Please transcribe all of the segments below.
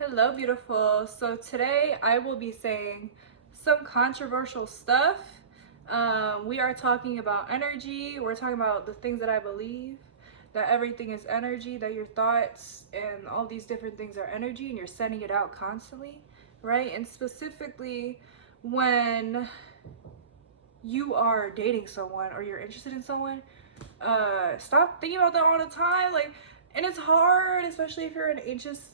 Hello, beautiful. So today I will be saying some controversial stuff. We are talking about energy. We're talking about the things that I believe, that everything is energy, that your thoughts and all these different things are energy and you're sending it out constantly, right? And specifically when you are dating someone or you're interested in someone, stop thinking about that all the time. And it's hard, especially if you're an anxious,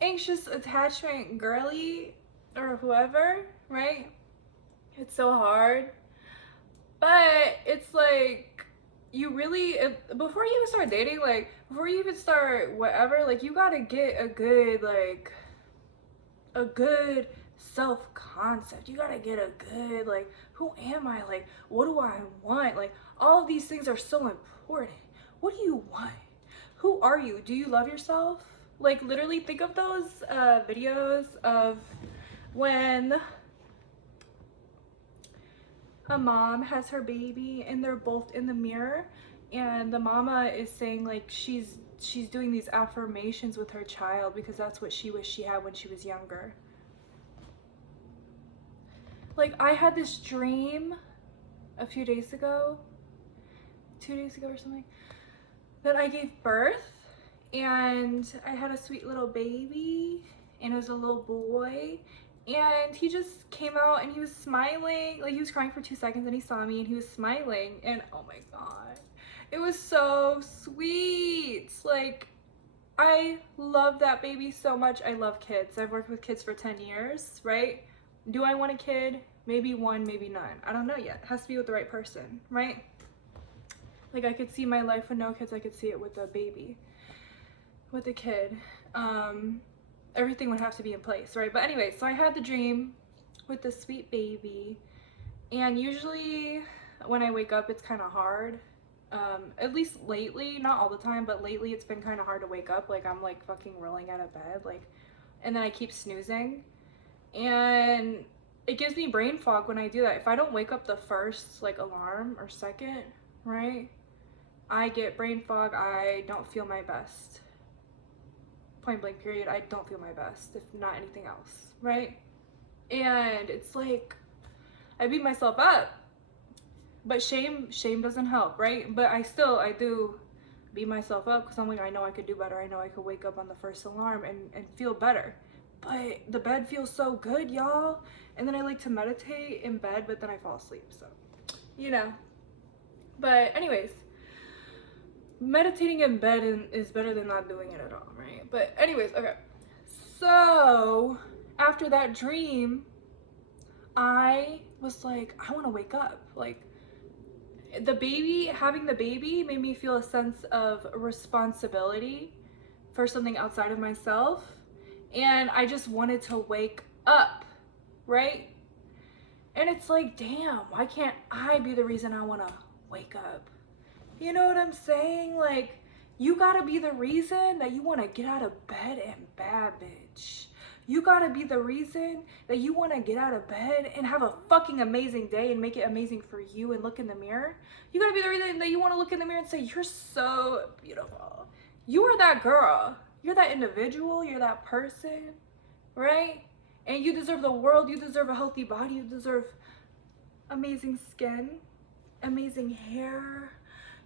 anxious attachment girly or whoever, right? It's so hard, but it's like you really before you even start dating, like before you even start whatever, like you gotta get a good self concept. You gotta get a good, like, who am I? Like, what do I want? Like, all of these things are so important. What do you want? Who are you? Do you love yourself? Like, literally, think of those videos of when a mom has her baby and they're both in the mirror, and the mama is saying like she's doing these affirmations with her child because that's what she wished she had when she was younger. Like, I had this dream a few days ago, 2 days ago or something, that I gave birth and I had a sweet little baby, and it was a little boy, and he just came out and he was smiling. Like, he was crying for 2 seconds and he saw me and he was smiling, and oh my god, it was so sweet. Like, I love that baby so much. I love kids. I've worked with kids for 10 years, right? Do I want a kid? Maybe one, maybe none. I don't know yet. It has to be with the right person, right? Like, I could see my life with no kids. I could see it with a baby, with a kid. Everything would have to be in place, right? But anyway, so I had the dream with the sweet baby, and usually when I wake up, it's kind of hard. At least lately, not all the time, but lately it's been kind of hard to wake up. Like, I'm like fucking rolling out of bed, like, and then I keep snoozing, and it gives me brain fog when I do that. If I don't wake up the first like alarm or second, right, I get brain fog. I don't feel my best. Point blank period. I don't feel my best, if not anything else, right? And it's like I beat myself up, but shame doesn't help, right? But I do beat myself up because I'm like, I know I could do better. I know I could wake up on the first alarm and feel better. But the bed feels so good, y'all. And then I like to meditate in bed, but then I fall asleep, so you know. But anyways, meditating in bed is better than not doing it at all, right? But anyways, okay. So after that dream, I was like, I want to wake up. Like, having the baby made me feel a sense of responsibility for something outside of myself, and I just wanted to wake up, right? And it's like, damn, why can't I be the reason I want to wake up? You know what I'm saying? Like, you gotta be the reason that you want to get out of bed and bad bitch. You gotta be the reason that you want to get out of bed and have a fucking amazing day and make it amazing for you and look in the mirror. You gotta be the reason that you want to look in the mirror and say, you're so beautiful. You are that girl. You're that individual. You're that person, right? And you deserve the world. You deserve a healthy body. You deserve amazing skin, amazing hair.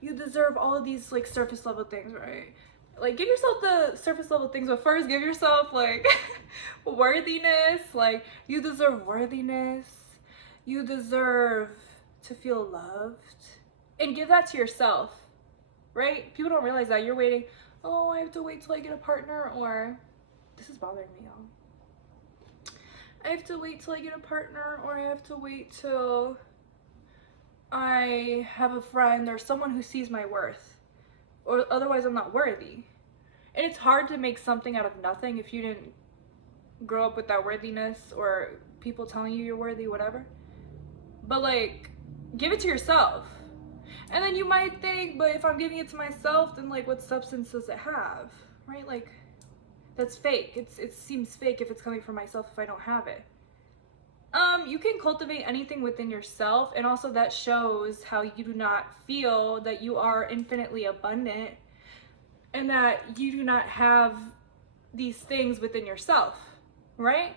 You deserve all of these like surface level things, right? Like, give yourself the surface level things, but first give yourself like worthiness. Like, you deserve worthiness. You deserve to feel loved, and give that to yourself, right? People don't realize that. You're waiting, oh, I have to wait till I get a partner, or this is bothering me, y'all. I have to wait till I get a partner, or I have to wait till I have a friend or someone who sees my worth, or otherwise I'm not worthy. And it's hard to make something out of nothing if you didn't grow up with that worthiness or people telling you you're worthy, whatever. But like, give it to yourself. And then you might think, but if I'm giving it to myself, then like, what substance does it have, right? Like, that's fake. It seems fake if it's coming from myself if I don't have it. You can cultivate anything within yourself, and also that shows how you do not feel that you are infinitely abundant and that you do not have these things within yourself, right?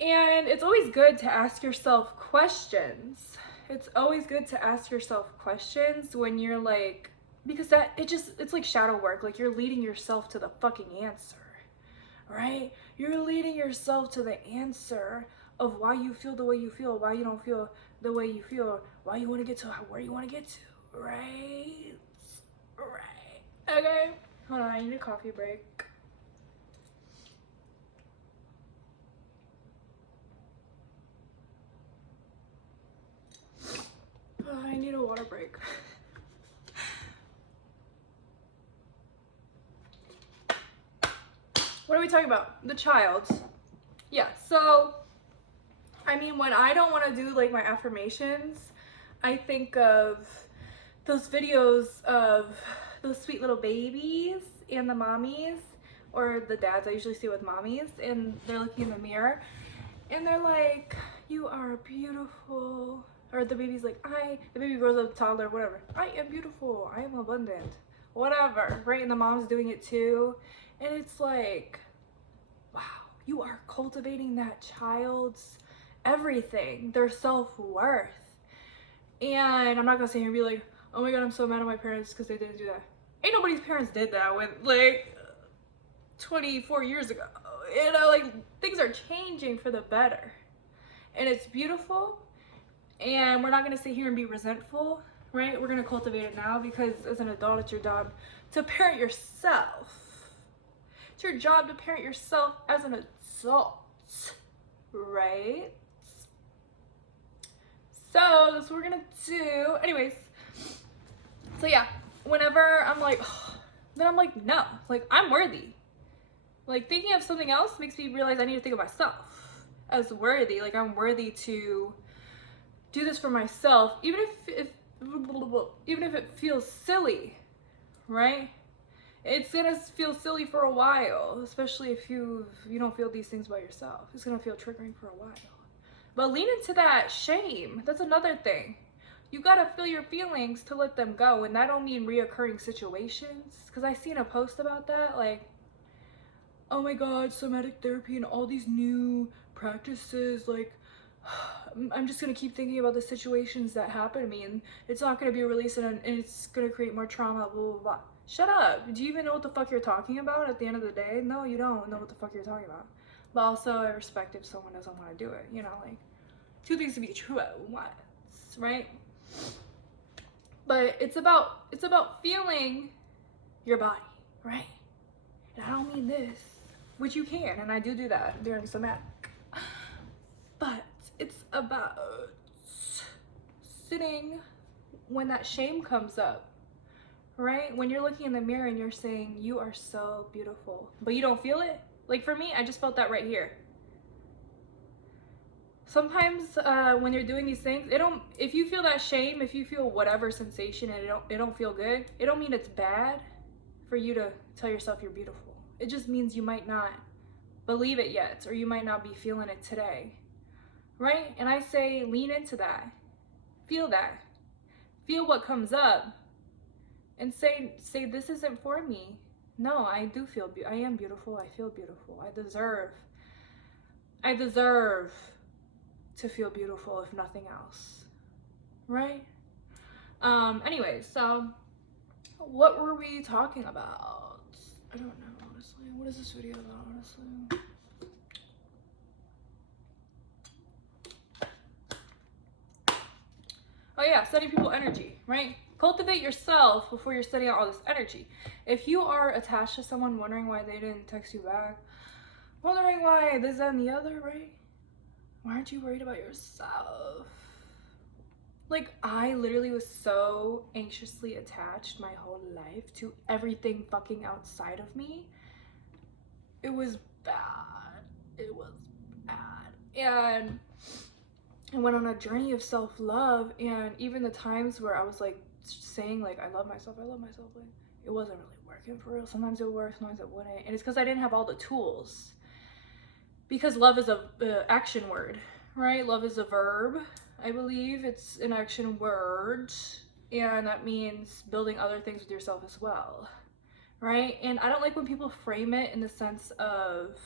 And it's always good to ask yourself questions. It's always good to ask yourself questions when you're like, because it's like shadow work. Like you're leading yourself to the fucking answer, right? You're leading yourself to the answer of why you feel the way you feel, why you don't feel the way you feel, why you want to get to where you want to get to, right? Right. Okay. Hold on, I need a coffee break. Oh, I need a water break. What are we talking about? The child. Yeah, so, I mean, when I don't want to do like my affirmations, I think of those videos of those sweet little babies and the mommies, or the dads. I usually see with mommies, and they're looking in the mirror and they're like, you are beautiful. Or the baby's like, the baby grows up toddler, whatever. I am beautiful, I am abundant, whatever, right? And the mom's doing it too. And it's like, wow, you are cultivating that child's everything, their self-worth. And I'm not gonna sit here and be like, oh my god, I'm so mad at my parents because they didn't do that. Ain't nobody's parents did that when like 24 years ago. You know, like things are changing for the better. And it's beautiful. And we're not gonna sit here and be resentful, right? We're gonna cultivate it now, because as an adult, it's your job to parent yourself. It's your job to parent yourself as an adult, right? So that's what we're gonna do. Anyways, so yeah, whenever I'm like, then I'm like, no, like I'm worthy. Like thinking of something else makes me realize I need to think of myself as worthy. Like I'm worthy to do this for myself, even if it feels silly, right? It's gonna feel silly for a while, especially if you don't feel these things by yourself. It's gonna feel triggering for a while. But lean into that shame. That's another thing. You gotta feel your feelings to let them go, and that don't mean reoccurring situations. Because I seen a post about that, like, oh my god, somatic therapy and all these new practices, like, I'm just gonna keep thinking about the situations that happen to me, and it's not gonna be released, and it's gonna create more trauma, blah, blah, blah. Shut up. Do you even know what the fuck you're talking about at the end of the day? No, you don't know what the fuck you're talking about. But also, I respect if someone doesn't want to do it, you know, like, two things to be true at once, right? But it's about feeling your body, right? And I don't mean this, which you can, and I do that during somatic. But it's about sitting when that shame comes up, right? When you're looking in the mirror and you're saying, you are so beautiful, but you don't feel it. Like for me, I just felt that right here. Sometimes when you're doing these things, if you feel that shame, if you feel whatever sensation and it don't feel good, it don't mean it's bad for you to tell yourself you're beautiful. It just means you might not believe it yet, or you might not be feeling it today, right? And I say lean into that. Feel that. Feel what comes up and say this isn't for me. No, I do feel I am beautiful. I feel beautiful. I deserve to feel beautiful, if nothing else, right? Anyways, so what were we talking about? I don't know, honestly. What is this video about, honestly? Oh yeah, setting people energy, right? Cultivate yourself before you're setting out all this energy. If you are attached to someone, wondering why they didn't text you back, wondering why this, that, and the other, right? Why aren't you worried about yourself? Like, I literally was so anxiously attached my whole life to everything fucking outside of me. It was bad. It was bad. And I went on a journey of self-love, and even the times where I was like saying like I love myself, like it wasn't really working for real. Sometimes it would work, sometimes it wouldn't. And it's because I didn't have all the tools. Because love is a action word, right? Love is a verb. I believe it's an action word, and that means building other things with yourself as well, right? And I don't like when people frame it in the sense of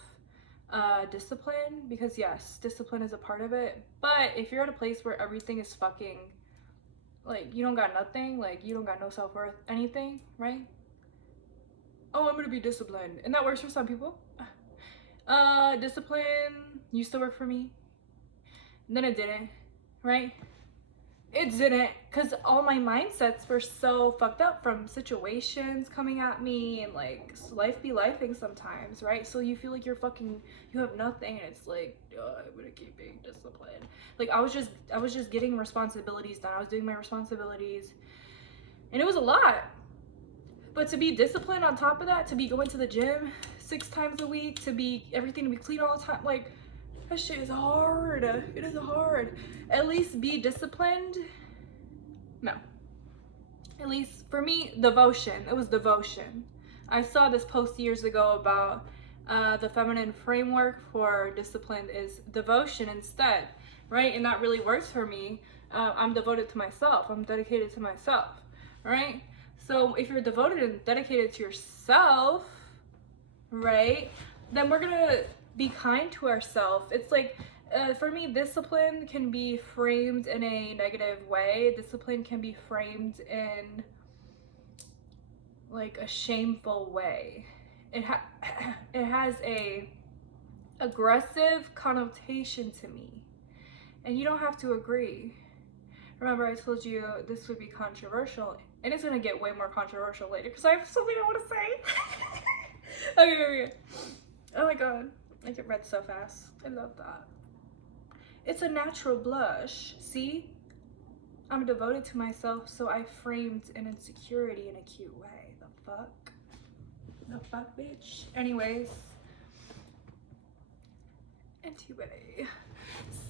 discipline, because yes, discipline is a part of it. But if you're at a place where everything is fucking, like, you don't got nothing, like, you don't got no self-worth, anything, right? Oh, I'm gonna be disciplined. And that works for some people. Discipline used to work for me. Then it didn't, right? It didn't, because all my mindsets were so fucked up from situations coming at me, and like life be lifing sometimes, right? So you feel like you have nothing, and it's like, I'm gonna keep being disciplined. Like I was just getting responsibilities done. I was doing my responsibilities, and it was a lot. But to be disciplined on top of that, to be going to the gym 6 times a week, to be everything to be clean all the time, like, that shit is hard. It is hard. At least be disciplined. No. At least for me, devotion. It was devotion. I saw this post years ago about the feminine framework for discipline is devotion instead, right? And that really works for me. I'm devoted to myself. I'm dedicated to myself, right? So if you're devoted and dedicated to yourself, right, then we're gonna be kind to ourselves. It's like, for me, discipline can be framed in a negative way. Discipline can be framed in like a shameful way. It has a aggressive connotation to me, and you don't have to agree. Remember, I told you this would be controversial, and it's gonna get way more controversial later because I have something I want to say. Okay. Oh my god, I get red so fast. I love that. It's a natural blush. See, I'm devoted to myself, so I framed an insecurity in a cute way. The fuck, bitch. Anyways.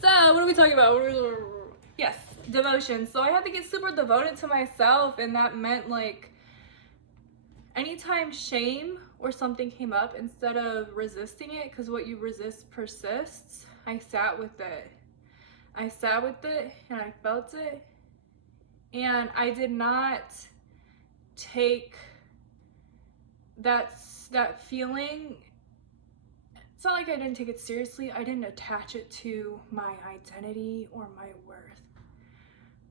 So, what are we talking about? Yes, devotion. So I had to get super devoted to myself, and that meant like anytime shame or something came up, instead of resisting it, because what you resist persists, I sat with it. I sat with it and I felt it, and I did not take that feeling. It's not like I didn't take it seriously. I didn't attach it to my identity or my worth,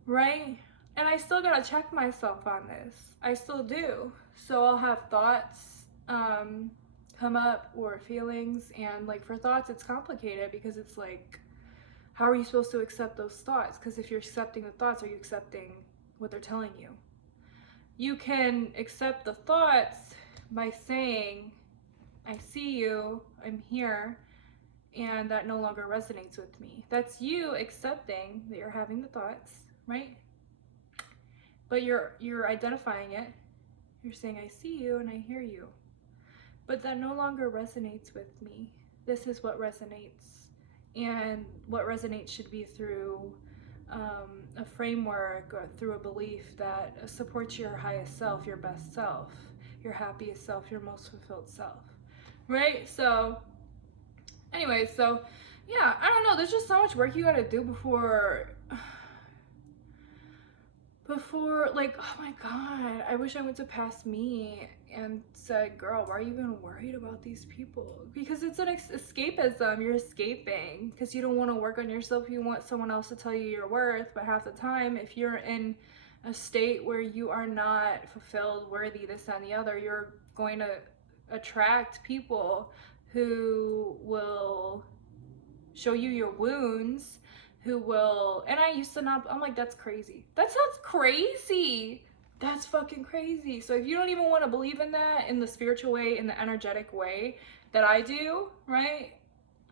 right? And I still gotta check myself on this. I still do. So I'll have thoughts come up, or feelings, and like for thoughts it's complicated because it's like, how are you supposed to accept those thoughts? Because if you're accepting the thoughts, are you accepting what they're telling you? You can accept the thoughts by saying, I see you, I'm here, and that no longer resonates with me. That's you accepting that you're having the thoughts, right? But you're identifying it. You're saying, I see you and I hear you. But that no longer resonates with me. This is what resonates. And what resonates should be through a framework, or through a belief that supports your highest self, your best self, your happiest self, your most fulfilled self, right? So anyways, so yeah, I don't know, there's just so much work you gotta do before like, oh my god, I wish I went to past me and said, girl, why are you even worried about these people? Because it's an escapism. You're escaping because you don't want to work on yourself. You want someone else to tell you your worth. But half the time, if you're in a state where you are not fulfilled, worthy, this, that, and the other, you're going to attract people who will show you your wounds, who will, and I used to not, I'm like, that's crazy. That sounds crazy. That's fucking crazy. So if you don't even want to believe in that, in the spiritual way, in the energetic way that I do, right?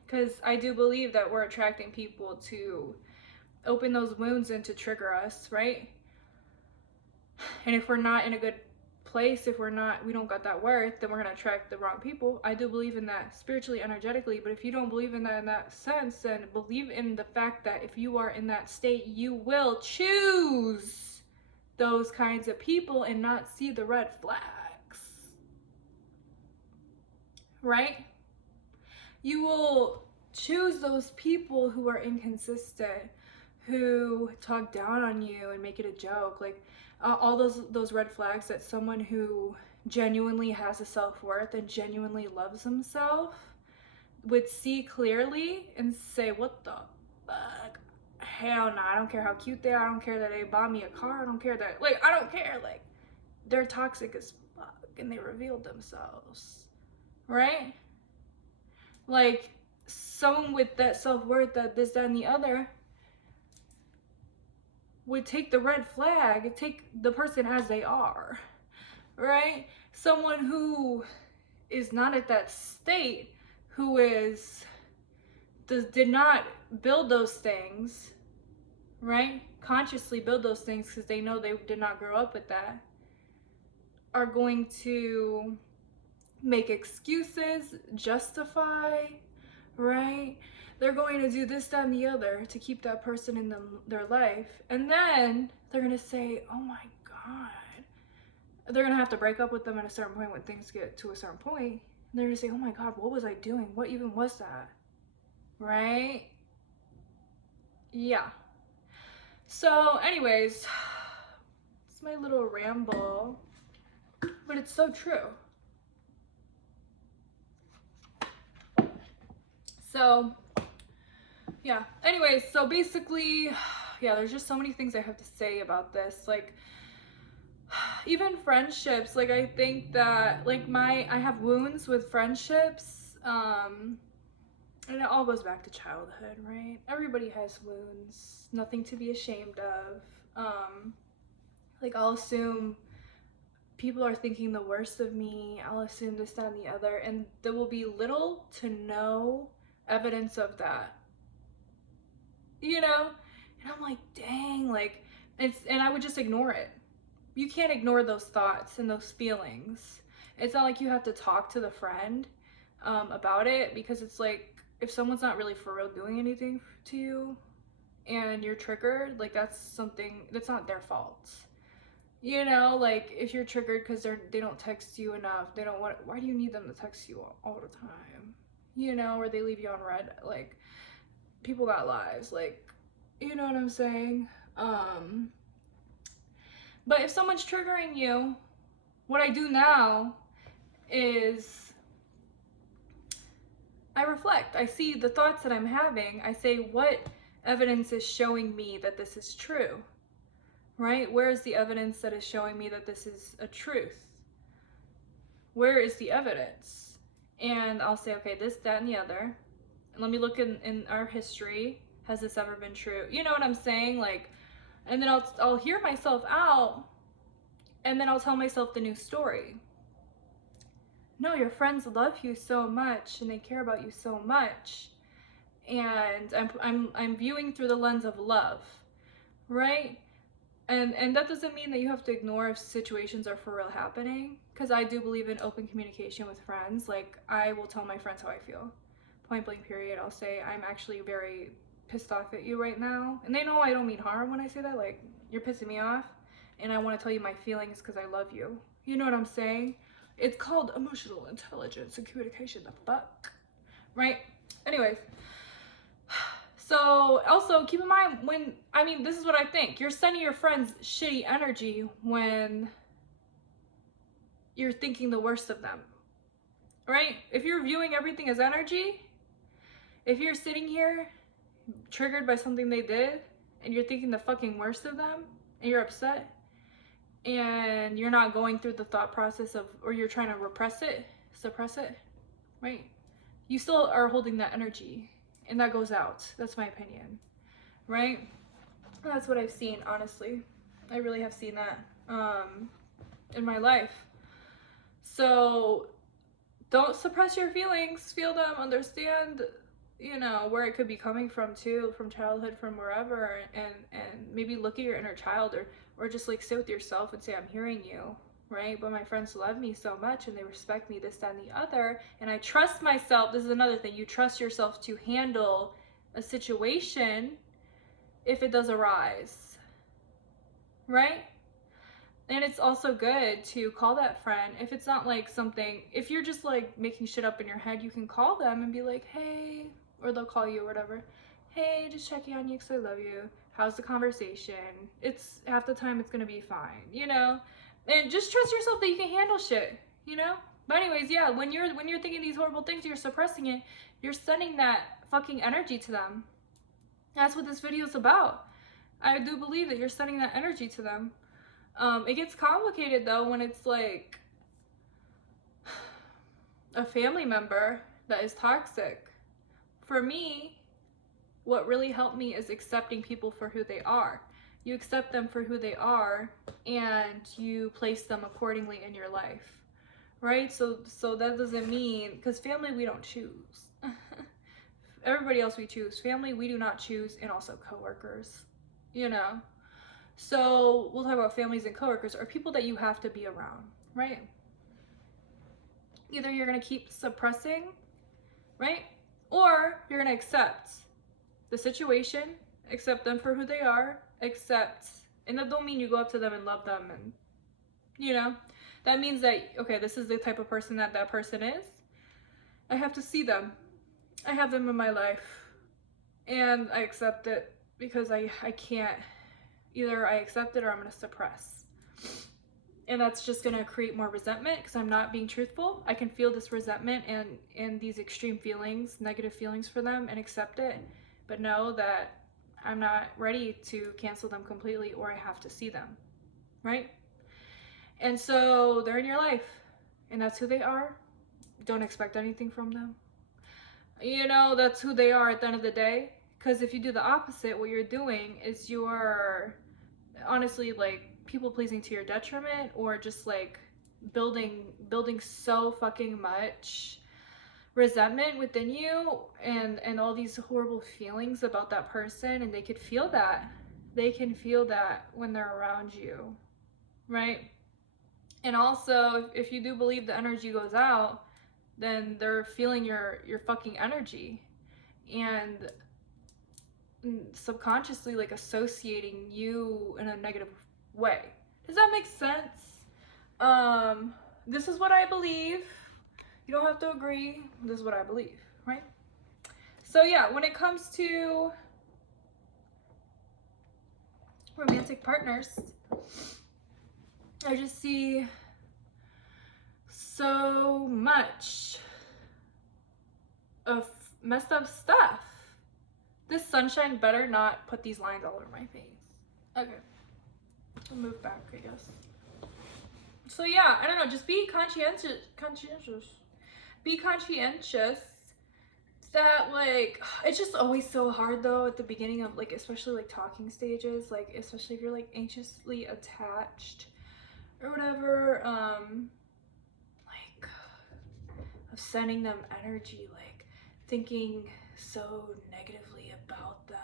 Because I do believe that we're attracting people to open those wounds and to trigger us, right? And if we're not in a good place, if we don't got that worth, then we're going to attract the wrong people. I do believe in that spiritually, energetically. But if you don't believe in that in that sense, then believe in the fact that if you are in that state, you will choose those kinds of people and not see the red flags, right? You will choose those people who are inconsistent, who talk down on you and make it a joke, like all those red flags that someone who genuinely has a self-worth and genuinely loves himself would see clearly and say, what the fuck? Hell no, I don't care how cute they are. I don't care that they bought me a car. I don't care that, like, I don't care. Like, they're toxic as fuck and they revealed themselves, right? Like, someone with that self-worth, that this, that, and the other, would take the red flag, take the person as they are, right? Someone who is not at that state, who did not build those things, right? Consciously build those things because they know they did not grow up with that, are going to make excuses, justify, right? They're going to do this, that, and the other to keep that person in their life. And then they're going to say, oh my God. They're going to have to break up with them at a certain point when things get to a certain point. And they're going to say, oh my God, what was I doing? What even was that? Right? Yeah. So anyways, it's my little ramble, but it's so true. So yeah, anyways, so basically, yeah, there's just so many things I have to say about this. Like, even friendships, like, I think that, like, I have wounds with friendships, and it all goes back to childhood, right? Everybody has wounds, nothing to be ashamed of. Like, I'll assume people are thinking the worst of me, I'll assume this, that, and the other, and there will be little to no evidence of that, you know? And I'm like, dang, like, and I would just ignore it. You can't ignore those thoughts and those feelings. It's not like you have to talk to the friend about it, because it's like, if someone's not really for real doing anything to you and you're triggered, like, that's something that's not their fault. You know, like, if you're triggered because they don't text you enough, they don't want, why do you need them to text you all the time? You know, or they leave you on red. Like, people got lives, like, you know what I'm saying? But if someone's triggering you, what I do now is I reflect. I see the thoughts that I'm having. I say, what evidence is showing me that this is true? Right? Where is the evidence that is showing me that this is a truth? Where is the evidence? And I'll say, okay, this, that, and the other. And let me look in our history. Has this ever been true? You know what I'm saying? Like, and then I'll hear myself out, and then I'll tell myself the new story. No, your friends love you so much and they care about you so much. And I'm viewing through the lens of love, right? And that doesn't mean that you have to ignore if situations are for real happening, because I do believe in open communication with friends. Like, I will tell my friends how I feel, point blank period. I'll say, I'm actually very pissed off at you right now, and they know I don't mean harm when I say that. Like, you're pissing me off and I want to tell you my feelings because I love you. You know what I'm saying? It's called emotional intelligence and communication. The fuck, right? Anyways, so also keep in mind, when, I mean, this is what I think, you're sending your friends shitty energy when you're thinking the worst of them, right? If you're viewing everything as energy, if you're sitting here triggered by something they did and you're thinking the fucking worst of them and you're upset and you're not going through the thought process of, or you're trying to suppress it, right? You still are holding that energy. And that goes out. That's my opinion, right? That's what I've seen, honestly. I really have seen that in my life. So don't suppress your feelings. Feel them. Understand, you know, where it could be coming from too, from childhood, from wherever, and maybe look at your inner child, or just like sit with yourself and say, I'm hearing you. Right? But my friends love me so much and they respect me, this, that, and the other. And I trust myself. This is another thing. You trust yourself to handle a situation if it does arise. Right? And it's also good to call that friend. If it's not like something, if you're just like making shit up in your head, you can call them and be like, hey, or they'll call you or whatever. Hey, just checking on you because I love you. How's the conversation? It's half the time it's going to be fine, you know? And just trust yourself that you can handle shit, you know? But anyways, yeah, when you're thinking these horrible things, you're suppressing it, you're sending that fucking energy to them. That's what this video is about. I do believe that you're sending that energy to them. It gets complicated though when it's like a family member that is toxic. For me, what really helped me is accepting people for who they are. You accept them for who they are and you place them accordingly in your life, right? So that doesn't mean, because family we don't choose. Everybody else we choose. Family we do not choose, and also coworkers, you know? So we'll talk about families and coworkers, or people that you have to be around, right? Either you're gonna keep suppressing, right? Or you're gonna accept the situation, accept them for who they are, and that don't mean you go up to them and love them, and you know, that means that, okay, this is the type of person that person is. I have to see them. I have them in my life, and I accept it, because I can't, either I accept it or I'm gonna suppress. And that's just gonna create more resentment, because I'm not being truthful. I can feel this resentment and these extreme feelings, negative feelings for them, and accept it, but know that I'm not ready to cancel them completely, or I have to see them, right? And so they're in your life, and that's who they are. Don't expect anything from them. You know, that's who they are at the end of the day. Because if you do the opposite, what you're doing is you're honestly like people pleasing to your detriment, or just like building so fucking much resentment within you, and all these horrible feelings about that person. And they can feel that when they're around you, right? And also, if you do believe the energy goes out, then they're feeling your fucking energy, and subconsciously like associating you in a negative way. Does that make sense? This is what I believe. You don't have to agree. This is what I believe, right? So yeah, when it comes to romantic partners, I just see so much of messed up stuff. This sunshine better not put these lines all over my face. Okay, I'll move back, I guess. So yeah, I don't know, just be conscientious. Be conscientious that, like, it's just always so hard though at the beginning of, like, especially like talking stages, like especially if you're like anxiously attached or whatever, like of sending them energy, like thinking so negatively about them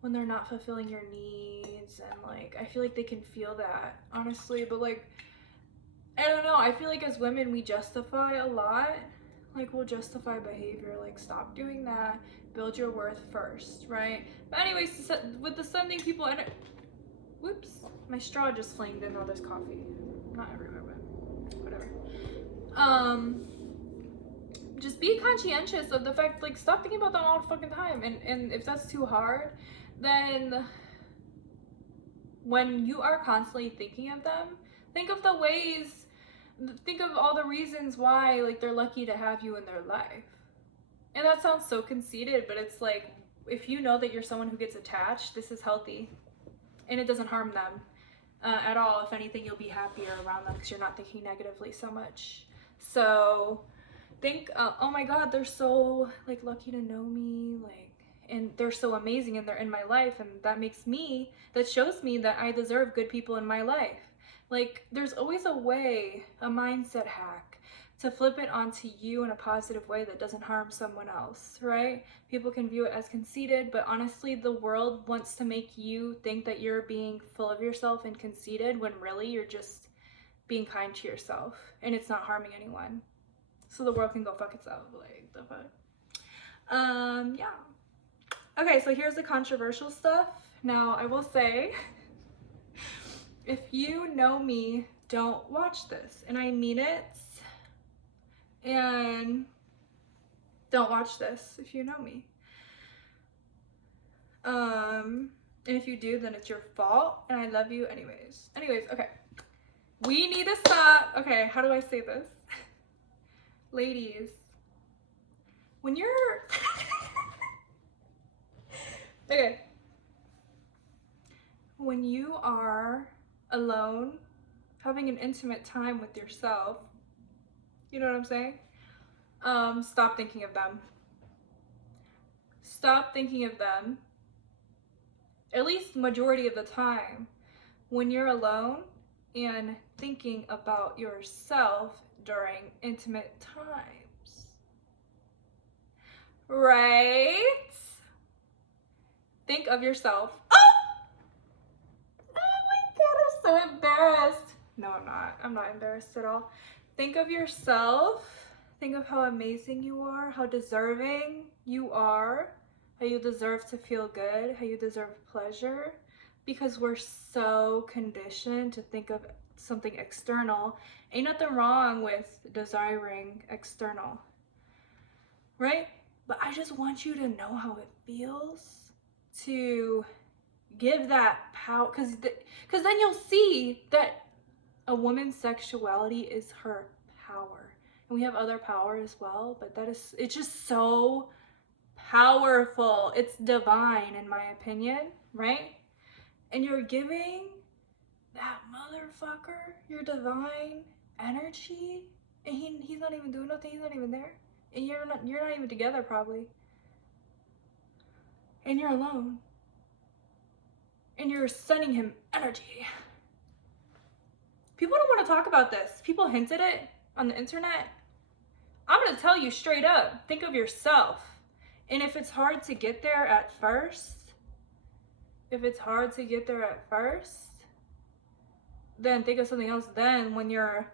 when they're not fulfilling your needs. And like I feel like they can feel that, honestly. But like I don't know, I feel like as women we justify a lot. Like we'll justify behavior, like stop doing that, build your worth first, right? But anyways, with the sending people and whoops, my straw just flamed in all this coffee. Not everywhere, but whatever. Just be conscientious of the fact, like stop thinking about them all the fucking time. And if that's too hard, then when you are constantly thinking of them, think of all the reasons why, like, they're lucky to have you in their life. And that sounds so conceited, but it's like, if you know that you're someone who gets attached, this is healthy and it doesn't harm them at all. If anything, you'll be happier around them because you're not thinking negatively so much. So think, oh my god, they're so like lucky to know me, like, and they're so amazing and they're in my life, and that shows me that I deserve good people in my life. Like, there's always a way, a mindset hack to flip it onto you in a positive way that doesn't harm someone else, right? People can view it as conceited, but honestly, the world wants to make you think that you're being full of yourself and conceited, when really you're just being kind to yourself and it's not harming anyone. So the world can go fuck itself, like, the fuck. Yeah. Okay, so here's the controversial stuff. Now, I will say, if you know me, don't watch this. And I mean it. And don't watch this if you know me. And if you do, then it's your fault. And I love you anyways. Okay. We need to stop. Okay, how do I say this? Ladies, when you're okay, when you are alone, having an intimate time with yourself, you know what I'm saying? Stop thinking of them. Stop thinking of them. At least majority of the time, when you're alone and thinking about yourself during intimate times. Right? Think of yourself. Oh my god, I'm so embarrassed. No, I'm not. I'm not embarrassed at all. Think of yourself. Think of how amazing you are, how deserving you are, how you deserve to feel good, how you deserve pleasure. Because we're so conditioned to think of something external. Ain't nothing wrong with desiring external, right? But I just want you to know how it feels to give that power, because then you'll see that a woman's sexuality is her power, and we have other power as well, but it's just so powerful. It's divine, in my opinion, right? And you're giving that motherfucker your divine energy, and he's not even doing nothing. He's not even there, and you're not even together probably, and you're alone, and you're sending him energy. People don't want to talk about this. People hint at it on the internet. I'm gonna tell you straight up, think of yourself. And if it's hard to get there at first, then think of something else. Then when you're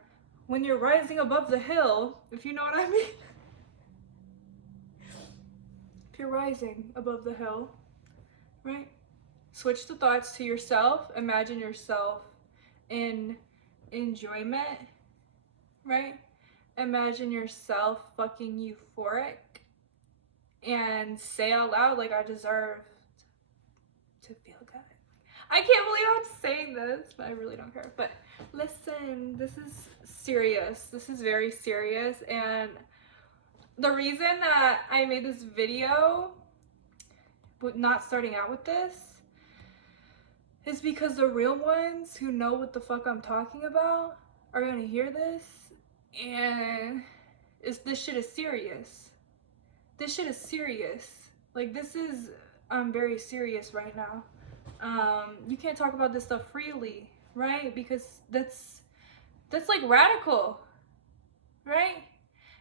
rising above the hill, if you know what I mean. If you're rising above the hill, right? Switch the thoughts to yourself. Imagine yourself in enjoyment, right? Imagine yourself fucking euphoric and say out loud, like, I deserve to feel good. I can't believe I'm saying this, but I really don't care. But listen, this is serious. This is very serious. And the reason that I made this video, but not starting out with this, is because the real ones who know what the fuck I'm talking about are gonna hear this, and this shit is serious. This shit is serious. Like, I'm very serious right now. You can't talk about this stuff freely, right? Because that's like radical, right?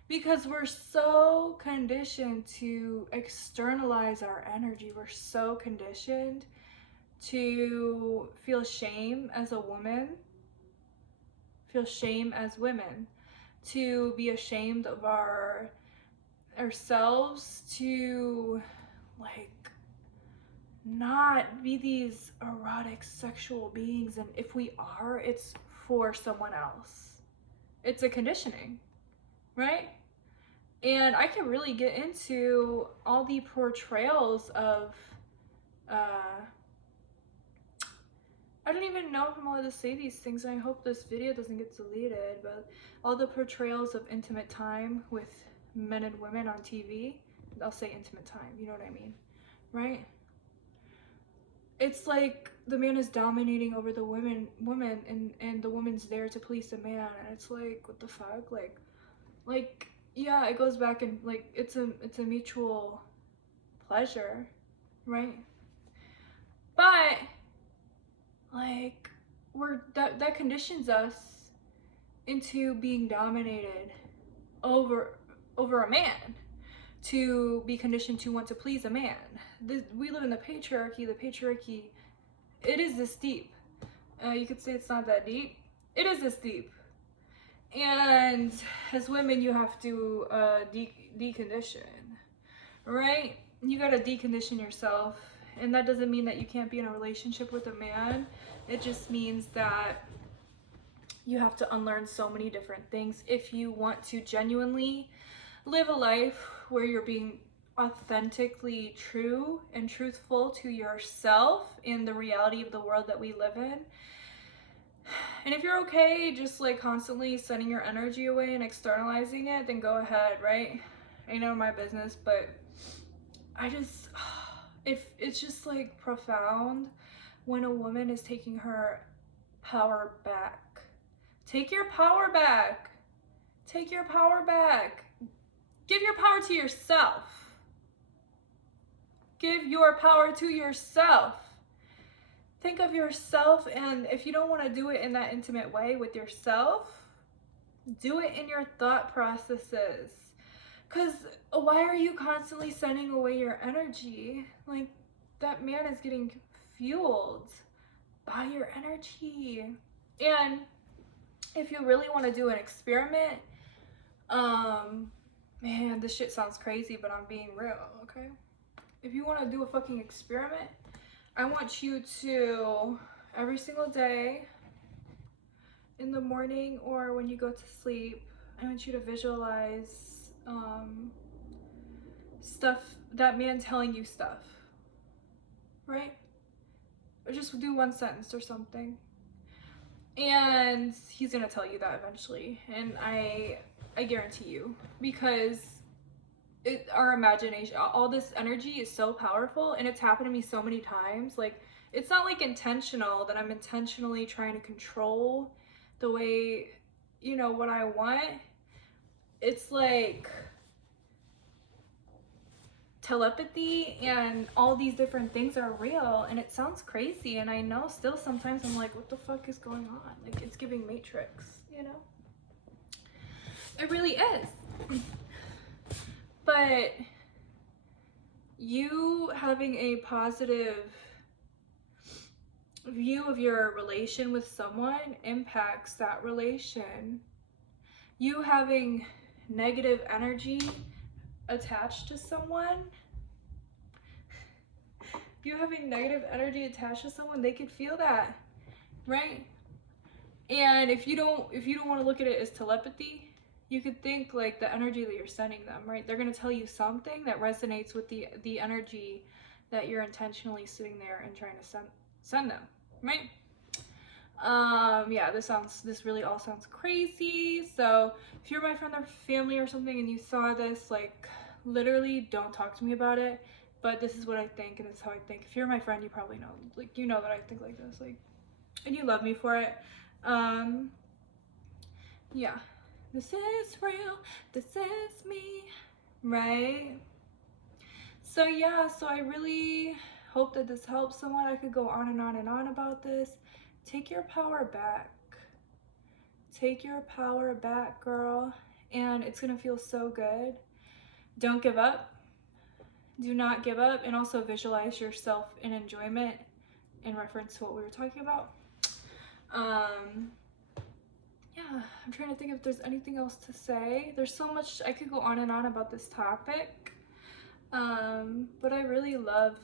Because we're so conditioned to externalize our energy. We're so conditioned to feel shame as a woman, feel shame as women, to be ashamed of ourselves, to like not be these erotic sexual beings, and if we are, it's for someone else. It's a conditioning, right? And I can really get into all the portrayals of I don't even know if I'm allowed to say these things, and I hope this video doesn't get deleted, but all the portrayals of intimate time with men and women on TV, I'll say intimate time, you know what I mean, right? It's like the man is dominating over the woman, and the woman's there to please the man, and it's like, what the fuck? Like, yeah, it goes back and like, it's a mutual pleasure, right? But like, that conditions us into being dominated over a man, to be conditioned to want to please a man. We live in the patriarchy. The patriarchy, it is this deep. You could say it's not that deep. It is this deep. And as women, you have to decondition, right? You gotta decondition yourself. And that doesn't mean that you can't be in a relationship with a man. It just means that you have to unlearn so many different things if you want to genuinely live a life where you're being authentically true and truthful to yourself in the reality of the world that we live in. And if you're okay just like constantly sending your energy away and externalizing it, then go ahead, right? Ain't none of my business. But I just, it's just like profound when a woman is taking her power back. Take your power back. Take your power back. Give your power to yourself. Give your power to yourself. Think of yourself, and if you don't want to do it in that intimate way with yourself, do it in your thought processes. Because why are you constantly sending away your energy? Like, that man is getting fueled by your energy. And if you really want to do an experiment, man, this shit sounds crazy, but I'm being real, okay? If you want to do a fucking experiment, I want you to, every single day, in the morning or when you go to sleep, I want you to visualize stuff, that man telling you stuff, right? Or just do one sentence or something. And he's gonna tell you that eventually. And I guarantee you, because our imagination, all this energy is so powerful, and it's happened to me so many times. Like, it's not like intentional that I'm intentionally trying to control the way, you know, what I want. It's like telepathy, and all these different things are real, and it sounds crazy, and I know still sometimes I'm like, what the fuck is going on? Like, it's giving Matrix, you know? It really is. But you having a positive view of your relation with someone impacts that relation. You having negative energy attached to someone, they could feel that, right? And if you don't want to look at it as telepathy, you could think like the energy that you're sending them, right? They're going to tell you something that resonates with the energy that you're intentionally sitting there and trying to send them, right? Yeah, this really all sounds crazy. So if you're my friend or family or something and you saw this, like, literally don't talk to me about it, but this is what I think, and this is how I think. If you're my friend, you probably know, like, you know that I think like this, like, and you love me for it. Yeah, this is real, this is me, right? So yeah, so I really hope that this helps someone. I could go on and on and on about this. Take your power back. Take your power back, girl, and it's gonna feel so good. Don't give up. Do not give up, and also visualize yourself in enjoyment in reference to what we were talking about. Yeah, I'm trying to think if there's anything else to say. There's so much, I could go on and on about this topic. But I really love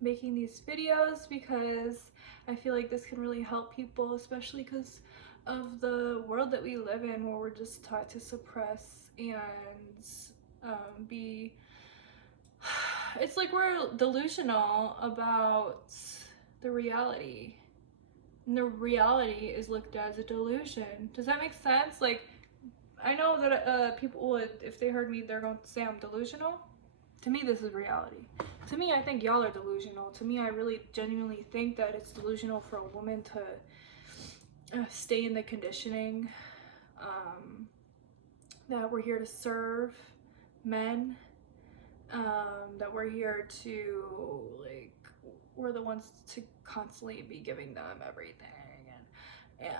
making these videos because I feel like this can really help people, especially because of the world that we live in, where we're just taught to suppress and be, it's like we're delusional about the reality, and the reality is looked at as a delusion. Does that make sense? Like, I know that people would, if they heard me, they're going to say I'm delusional. To me, this is reality. To me, I think y'all are delusional. To me, I really genuinely think that it's delusional for a woman to stay in the conditioning that we're here to serve men, that we're here to, like, we're the ones to constantly be giving them everything, and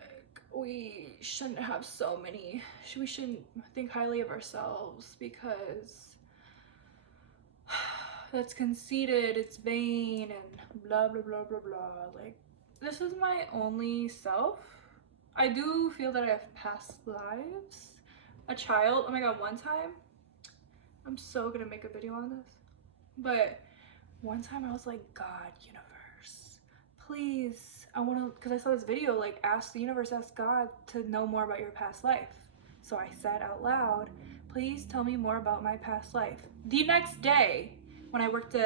like, we shouldn't have so many, we shouldn't think highly of ourselves because that's conceited, it's vain, and blah blah blah blah blah. Like, this is my only self. I do feel that I have past lives. A child, oh my god, one time, I'm so gonna make a video on this, but one time I was like, God, universe, please, I want to, because I saw this video, like, ask the universe, ask God to know more about your past life. So I said out loud, please tell me more about my past life. The next day, when I worked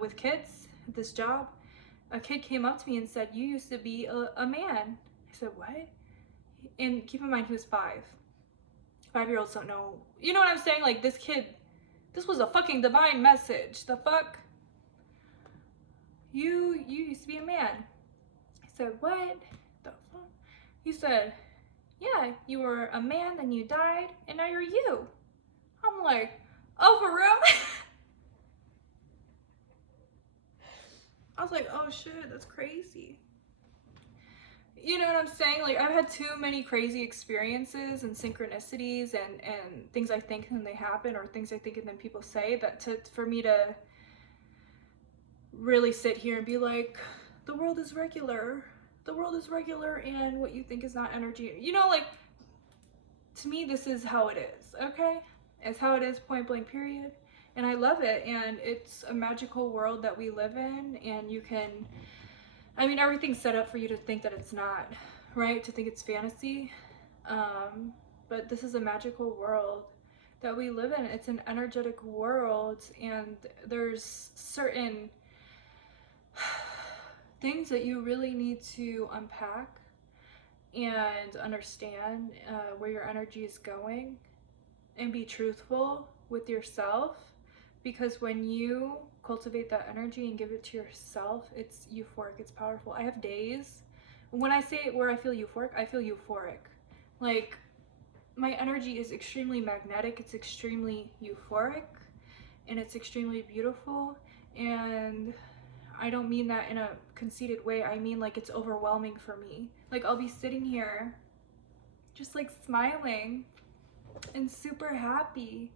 with kids at this job, a kid came up to me and said, "You used to be a man." I said, "What?" And keep in mind, he was 5. 5-year-olds don't know. You know what I'm saying? Like, this kid, this was a fucking divine message. The fuck? You used to be a man. I said, "What the fuck?" He said, "Yeah, you were a man, then you died, and now you're you." I'm like, "Oh, for real?" I was like, "Oh shit, that's crazy." You know what I'm saying? Like, I've had too many crazy experiences and synchronicities and things I think and they happen, or things I think and then people say, that for me to really sit here and be like, the world is regular. The world is regular, and what you think is not energy. You know, like, to me, this is how it is, okay? It's how it is, point blank, period. And I love it, and it's a magical world that we live in, and you can, I mean, everything's set up for you to think that it's not, right? To think it's fantasy. But this is a magical world that we live in. It's an energetic world, and there's certain things that you really need to unpack and understand where your energy is going, and be truthful with yourself, because when you cultivate that energy and give it to yourself, it's euphoric, it's powerful. I have days when I say where I feel euphoric. Like, my energy is extremely magnetic, it's extremely euphoric, and it's extremely beautiful. And I don't mean that in a conceited way. I mean, like, it's overwhelming for me. Like, I'll be sitting here just like smiling and super happy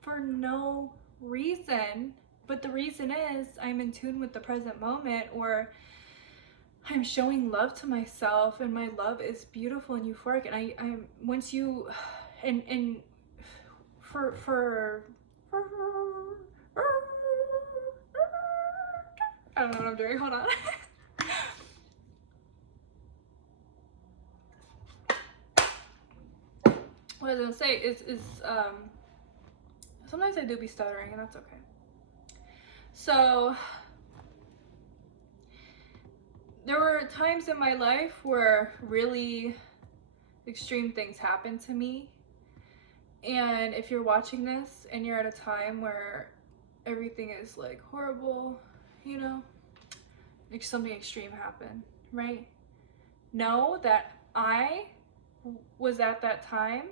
for no reason. But the reason is I'm in tune with the present moment, or I'm showing love to myself, and my love is beautiful and euphoric. And I'm once you and for I don't know what I'm doing. Hold on. What I was gonna say is sometimes I do be stuttering, and that's okay. So there were times in my life where really extreme things happened to me. And if you're watching this and you're at a time where everything is like horrible, you know, like something extreme happened, right? Know that I was at that time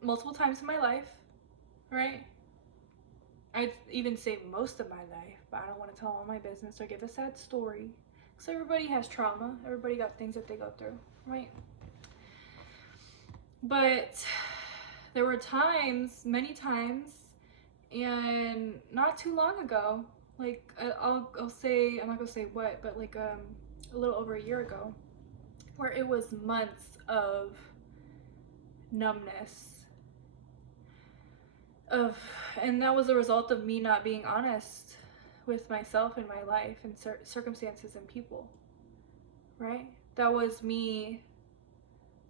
multiple times in my life, right? I'd even say most of my life, but I don't want to tell all my business or give a sad story, because everybody has trauma, everybody got things that they go through, right? But there were times, many times, and not too long ago, like I'll say, I'm not gonna say what, but like a little over a year ago, where it was months of numbness, and that was a result of me not being honest with myself in my life and circumstances and people, right? That was me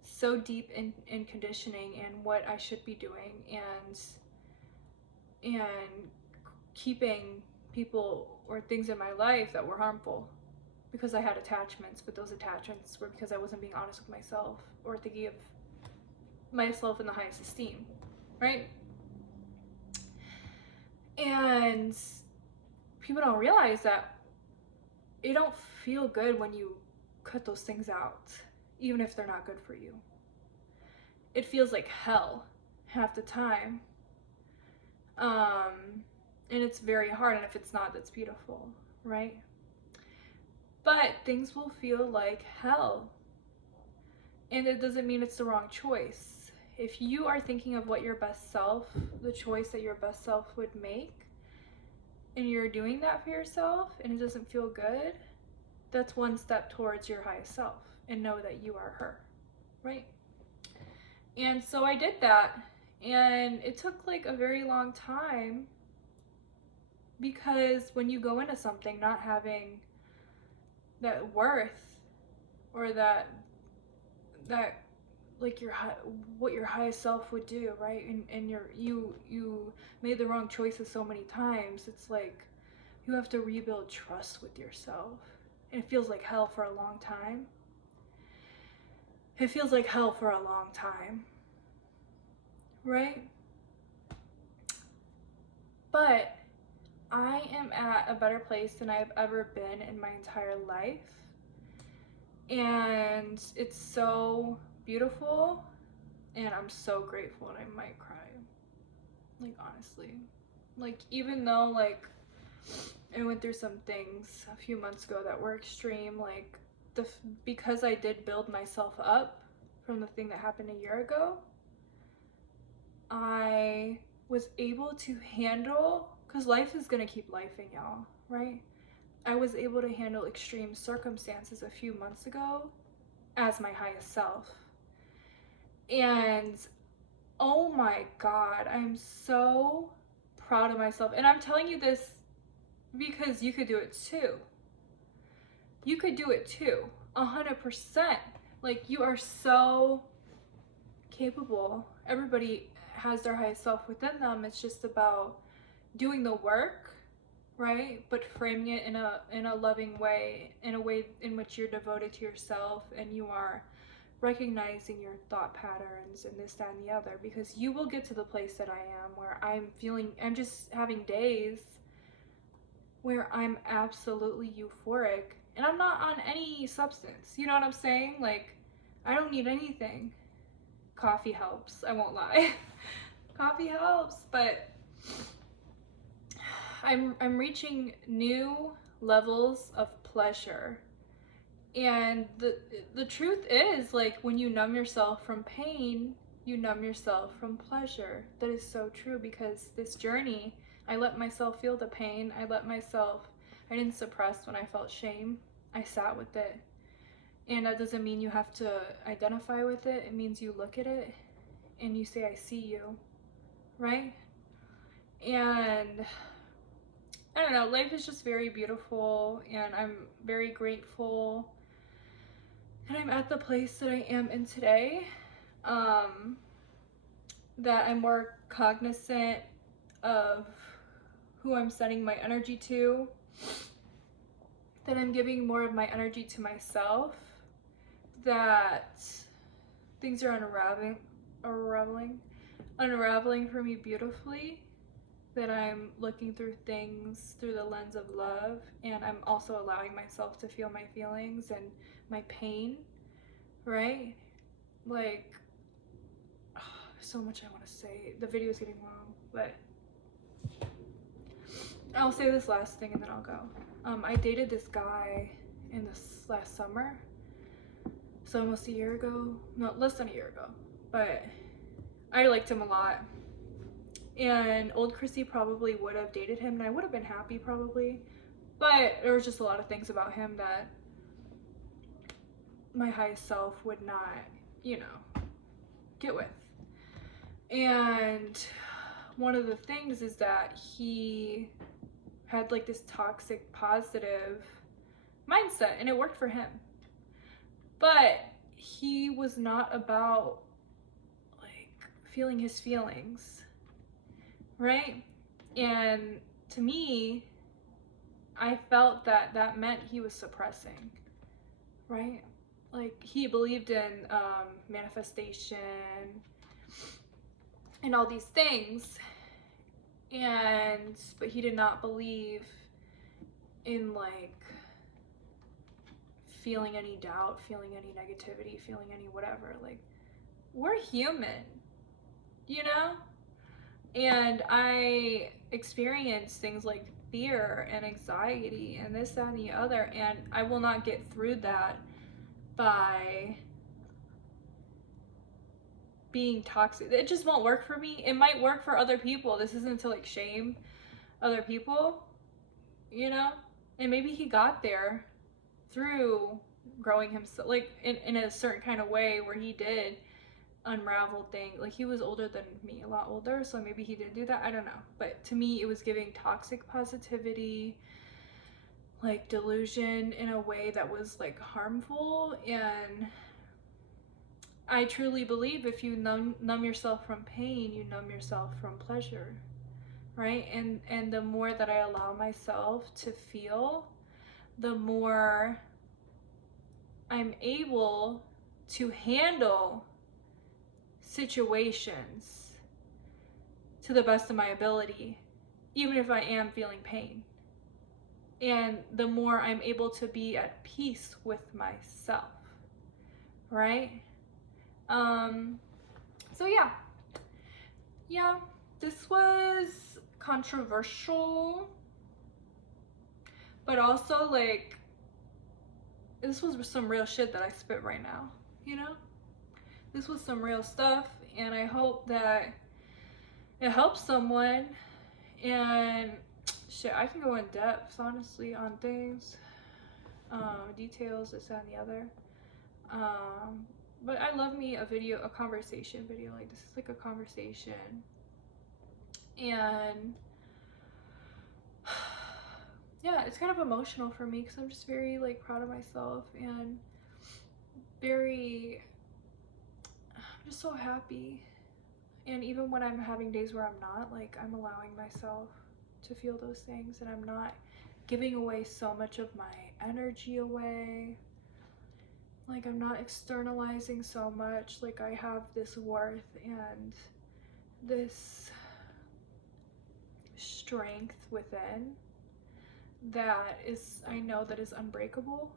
so deep in conditioning and what I should be doing, and keeping people or things in my life that were harmful, because I had attachments, but those attachments were because I wasn't being honest with myself or thinking of myself in the highest esteem, right? And people don't realize that it don't feel good when you cut those things out, even if they're not good for you. It feels like hell half the time. And it's very hard, and if it's not, that's beautiful, right? But things will feel like hell, and it doesn't mean it's the wrong choice. If you are thinking of what your best self, the choice that your best self would make, and you're doing that for yourself and it doesn't feel good, that's one step towards your highest self, and know that you are her, right? And so I did that, and it took like a very long time, because when you go into something not having that worth, or that like what your highest self would do, right? And you made the wrong choices so many times. It's like You have to rebuild trust with yourself. And it feels like hell for a long time. It feels like hell for a long time. Right? But I am at a better place than I've ever been in my entire life. And it's so beautiful. And I'm so grateful, and I might cry. Like, honestly. Like, even though, like, I went through some things a few months ago that were extreme, like, because I did build myself up from the thing that happened a year ago, I was able to handle, because life is gonna keep lifing, y'all, right? I was able to handle extreme circumstances a few months ago as my highest self. And oh my God, I'm so proud of myself. And I'm telling you this because you could do it too. You could do it too, 100%. Like, you are so capable. Everybody has their highest self within them. It's just about doing the work, right? But framing it in a loving way, in a way in which you're devoted to yourself and you are recognizing your thought patterns and this, that, and the other, because you will get to the place that I am where I'm just having days where I'm absolutely euphoric and I'm not on any substance. You know what I'm saying? Like, I don't need anything. Coffee helps, I won't lie. Coffee helps, but I'm reaching new levels of pleasure. And the truth is, like, when you numb yourself from pain, you numb yourself from pleasure. That is so true, because this journey, I let myself feel the pain. I didn't suppress when I felt shame. I sat with it. And that doesn't mean you have to identify with it. It means you look at it and you say, I see you, right? And I don't know, life is just very beautiful, and I'm very grateful. And I'm at the place that I am in today, that I'm more cognizant of who I'm sending my energy to, that I'm giving more of my energy to myself, that things are unraveling for me beautifully, that I'm looking through things through the lens of love, and I'm also allowing myself to feel my feelings and my pain, right? Like, so much I want to say. The video is getting long, but I'll say this last thing and then I'll go. I dated this guy in this last summer, so almost a year ago, no, less than a year ago, but I liked him a lot. And old Chrissy probably would have dated him, and I would have been happy probably, but there was just a lot of things about him that my highest self would not, get with. And one of the things is that he had like this toxic positive mindset, and it worked for him, but he was not about like feeling his feelings, right? And to me, I felt that meant he was suppressing, right? Like, he believed in manifestation and all these things, but he did not believe in like feeling any doubt, feeling any negativity, feeling any whatever. Like, we're human, and I experienced things like fear and anxiety and this, that, and the other, and I will not get through that by being toxic. It just won't work for me. It might work for other people. This isn't to like shame other people, and maybe he got there through growing himself, like in a certain kind of way where he did unravel things. Like, he was older than me, a lot older, so maybe he didn't do that, I don't know. But to me, it was giving toxic positivity, like delusion, in a way that was like harmful. And I truly believe if you numb yourself from pain, you numb yourself from pleasure, right? And the more that I allow myself to feel, the more I'm able to handle situations to the best of my ability, even if I am feeling pain. And the more I'm able to be at peace with myself, right? So yeah, this was controversial, but also like, this was some real shit that I spit right now, you know? This was some real stuff, and I hope that it helps someone. And shit, I can go in depth, honestly, on things, details, this, that, and the other. But I love me a conversation video. Like, this is like a conversation. And yeah, it's kind of emotional for me because I'm just very like proud of myself and I'm just so happy. And even when I'm having days where I'm not, like, I'm allowing myself to feel those things, and I'm not giving away so much of my energy away. Like, I'm not externalizing so much. Like, I have this worth and this strength within that is, I know that is unbreakable,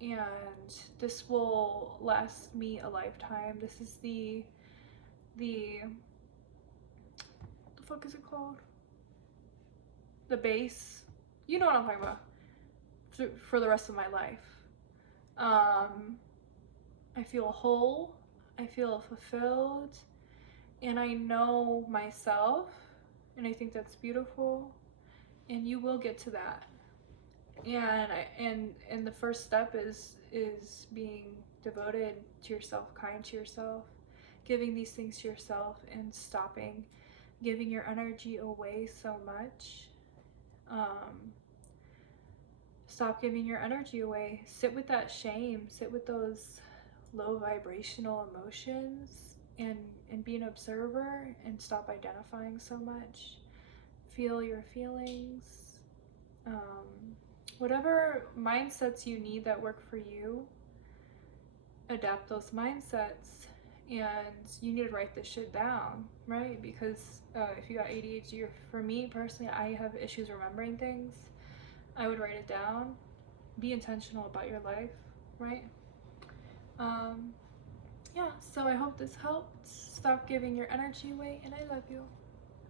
and this will last me a lifetime. This is the fuck is it called? The base. You know what I'm talking about. For the rest of my life. I feel whole. I feel fulfilled. And I know myself. And I think that's beautiful. And you will get to that. And the first step is being devoted to yourself, kind to yourself, giving these things to yourself, and stopping giving your energy away so much. Stop giving your energy away. Sit with that shame. Sit with those low vibrational emotions, and be an observer, and stop identifying so much. Feel your feelings. Whatever mindsets you need that work for you, adapt those mindsets. And you need to write this shit down, right? Because if you got ADHD, or for me personally, I have issues remembering things. I would write it down. Be intentional about your life, right? Yeah, so I hope this helped. Stop giving your energy away, and I love you.